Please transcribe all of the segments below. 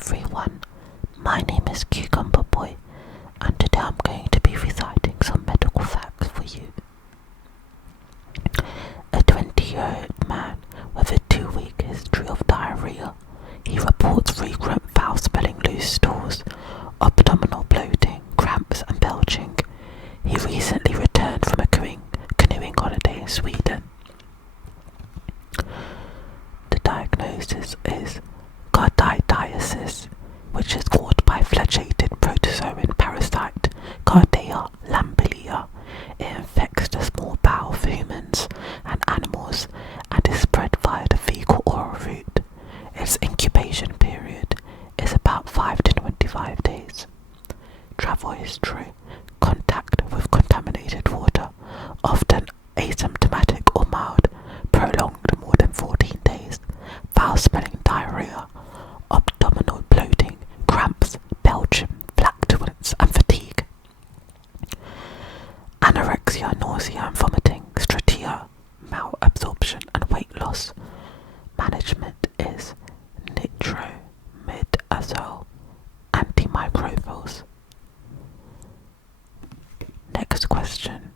everyone, my name is Cucumber Boy, and today I'm going to be reciting some medical facts for you. A 20-year-old man with a 2-week history of diarrhea. He reports frequent foul-smelling loose stools, abdominal bloating, cramps and belching. He recently returned from a canoeing holiday in Sweden. The diagnosis is cardiasis, which is caused by flagellated protozoan parasite Cardea lambelia. It infects the small bowel of humans and animals and is spread via the fecal oral route. Its incubation period is about 5 to 25 days. Travel history: contact with contaminated water, often asymptomatic or mild, prolonged more than 14 days, foul-smelling diarrhea, abdominal bloating, cramps, belching, flatulence and fatigue. Anorexia, nausea and vomiting, stratia, malabsorption and weight loss. Management is nitromidazole, antimicrobials. Next question.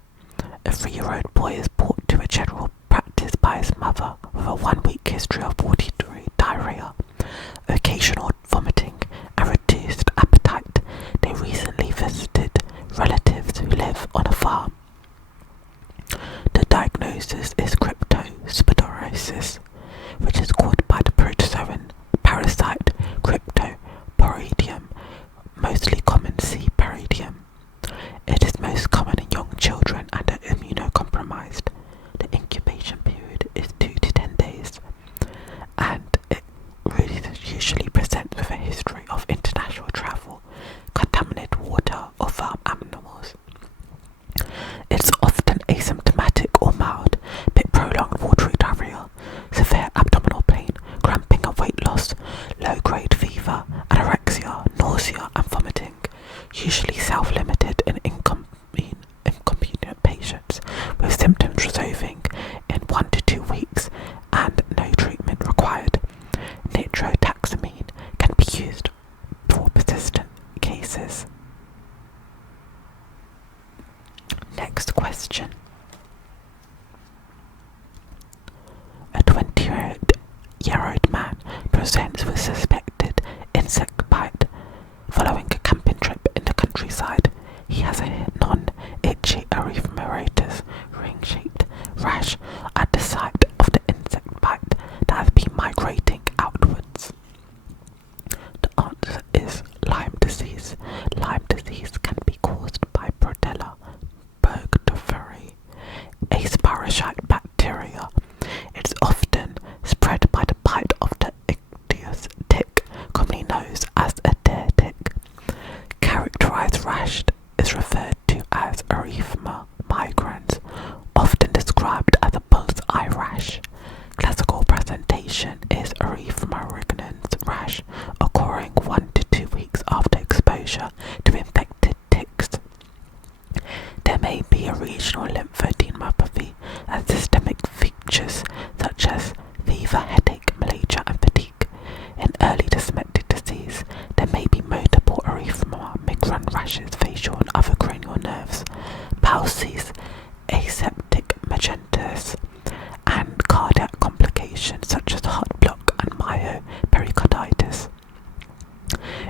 A 3-year-old boy is brought to a general practice by his mother with a 1-week history of watery diarrhea, occasional vomiting and reduced appetite. They recently visited relatives who live on a farm. The diagnosis is cryptosporidiosis, which is caused by the protozoan parasite Cryptosporidium, mostly common C. paridium. It is most common in young children and are immunocompromised. The incubation period is 2 to 10 days, and it really usually presents with a history of international travel, contaminated water or farm animals. It's often asymptomatic or mild, but prolonged watery diarrhea, severe abdominal pain, cramping and weight loss, low-grade fever, anorexia, nausea and vomiting, usually self-limited in inconvenient patients, with symptoms resolving in 1 to 2 weeks and no treatment required. Nitrotaxamine can be used for persistent cases. Next question. A 20-year-old man presents with suspected insect bite following a camping trip in the countryside. He has a non-itchy erythematous ring-shaped rash at the site of the insect bite that has been migrating outwards. The answer is Lyme disease. Lyme disease can be caused by Bordella burgdorferi, a parasite bacteria. It's often spread by the bite of the Ictius tick, commonly known as a deer tick. Characterized rash is referred to as erythema migrans, often described as a bull's eye rash. Classical presentation is erythema migrans rash, occurring 1 to 2 weeks after exposure to infected ticks. There may be a regional lymphadenopathy and systemic features such as fever, headache, malaria and fatigue. In early dyspeptic disease, there may be multiple erythema migran rashes, facial and other cranial nerves, palsies, aseptic magentas, and cardiac complications such as heart block and myopericarditis.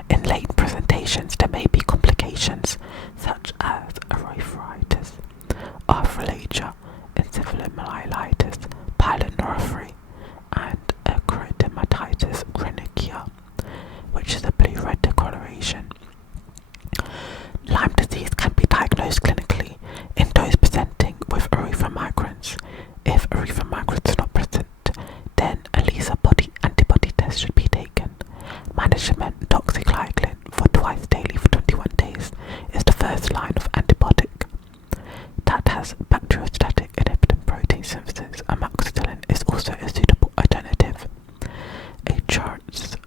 In late presentations, there may be complications such as erythritis, arthralgia, encephalomyelitis, pyloneuropathy, and erythematitis granicea, which is a blue-red discoloration. Lyme disease can be diagnosed clinically in those presenting with erythema migrans. If erythema migrans are not present, then at least a body antibody test should be taken. Management: doxycycline for twice daily for 21 days is the first line of antibiotic that has bacteriostatic inhibiting protein synthesis. Amoxicillin is also a suitable alternative. A Church's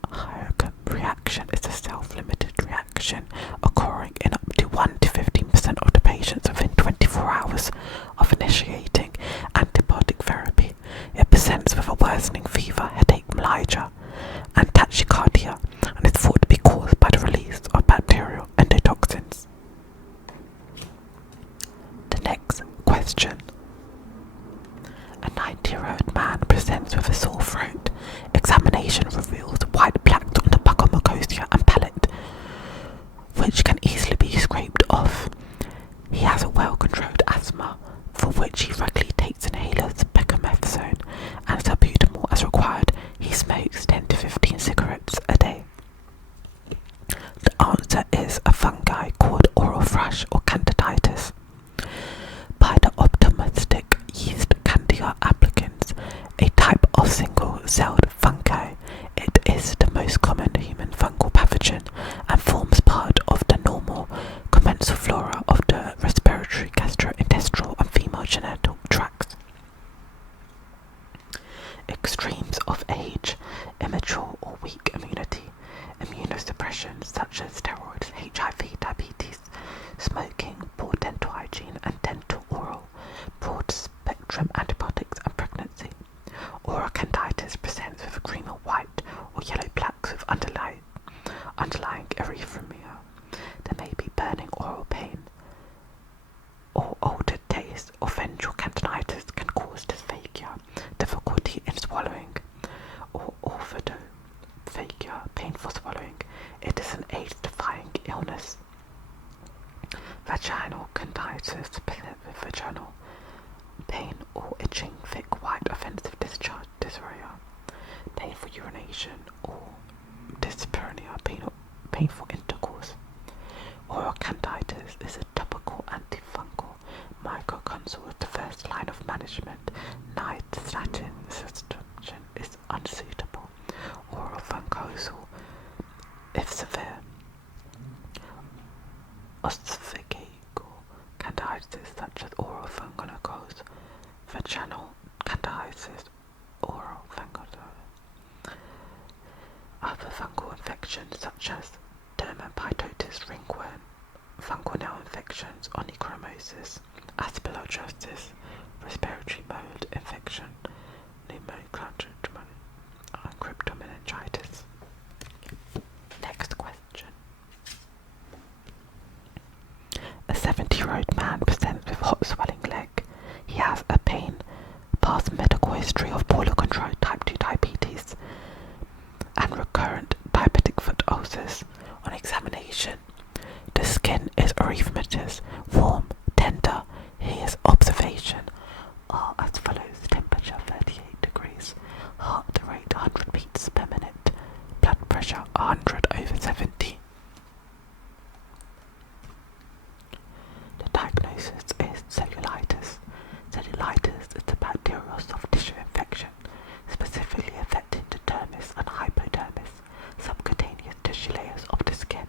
reaction is a self-limited reaction occurring in up to 1 to 15% of the patients within 24 hours of initiating antibiotic therapy. It presents with a worsening fever, headache, malaria, and tachycardia, and is thought most common human fungal pathogen and forms part of the normal commensal flora of the respiratory, gastrointestinal and female genital tracts. Extremes of age, immature or weak immunity, immunosuppression such as steroids, HIV, diabetes, smoking, poor dental hygiene and dental oral, broad-spectrum antibiotics and pregnancy. Oral candidiasis presents with cream or white or yellow plaques with underlying erythema. There may be burning oral pain or altered taste, or ventral candidiasis can cause dysphagia, difficulty in swallowing, or orthophagia, painful swallowing. It is an age-defying illness. Vaginal candidiasis presents with vaginal pain or itching, thick, white, offensive discharge, dysuria, painful urination or dyspareunia, painful intercourse. Oral candidiasis is a topical antifungal microconsole with the first line of management. Nystatin suspension is unsuitable. Oral fungosal, if severe. Oesophageal candidiasis such as oral fungonocosis, vaginal candidiasis, oral fungonocosis. Other fungal infections such as dermatitis, ringworm, fungal nail infections, onychromosis, aspergillosis, respiratory mode infection, pneumococcal and cryptomeningitis. Next question. A 70-year-old man presents with hot swelling leg. He has a past medical history of poorly controlled type 2 diabetes and recurrent diabetic foot ulcers. On examination, the skin is erythematous, warm, tender. His observation are as follows: temperature 38 degrees, heart rate 100 beats per minute, blood pressure 100/70. The diagnosis is cellulitis. Cellulitis is a bacterial soft tissue infection, specifically affecting the dermis and hypodermis, subcutaneous tissue layers of the skin.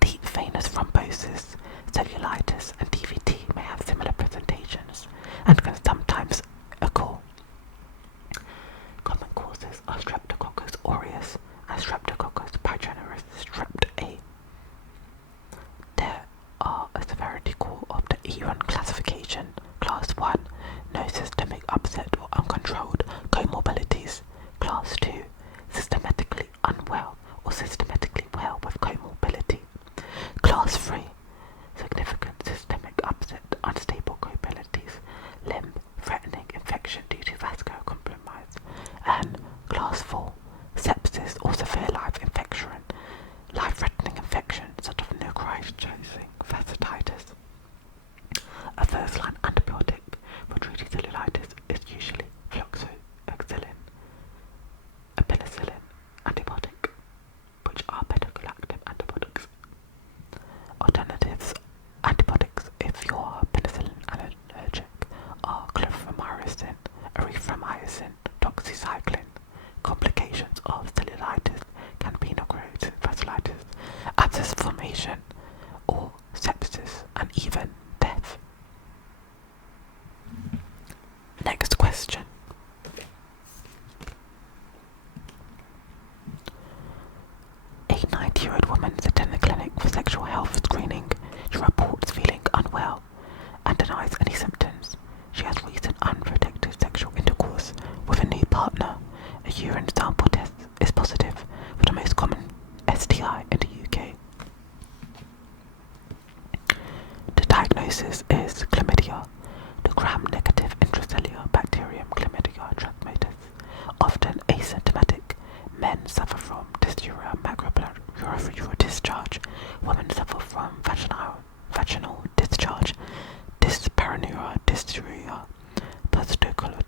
Deep venous thrombosis, cellulitis, and DVT may have similar presentations and can sometimes occur. Common causes are Streptococcus aureus and Streptococcus pyogenes, Strep A. There are a severity score of the E1 classification. Class 1, no systemic upset or uncontrolled comorbidities. Class 2, systematically unwell or systematically well with comorbidity. Class 3, significant systemic upset, unstable comorbidities, limb-threatening infection due to vascular compromise. And Class 4, sepsis or severe life-threatening infection such as necrotizing vasculitis. A first-line antibiotic for treating cellulitis is usually fluoxetine, a penicillin antibiotic, which are beta-galactam antibiotics. Alternatives antibiotics, if you are penicillin allergic, are clarithromycin, erythromycin, doxycycline. Complications of cellulitis can be necrosis, vasculitis, abscess formation, or sepsis, and even death. Next question. A 90-year-old woman is attending the clinic for sexual health screening. She reports feeling unwell and denies any symptoms. She has recent unprotected sexual intercourse with a new partner. A urine sample test is positive for the most common STI in the UK. The diagnosis is chlamydia, the gram-negative intracellular bacterium Chlamydia trachomatis. Often asymptomatic, men suffer from dysuria, macrourethral discharge. Women suffer from vaginal discharge, dyspareunia, dysuria, postcoital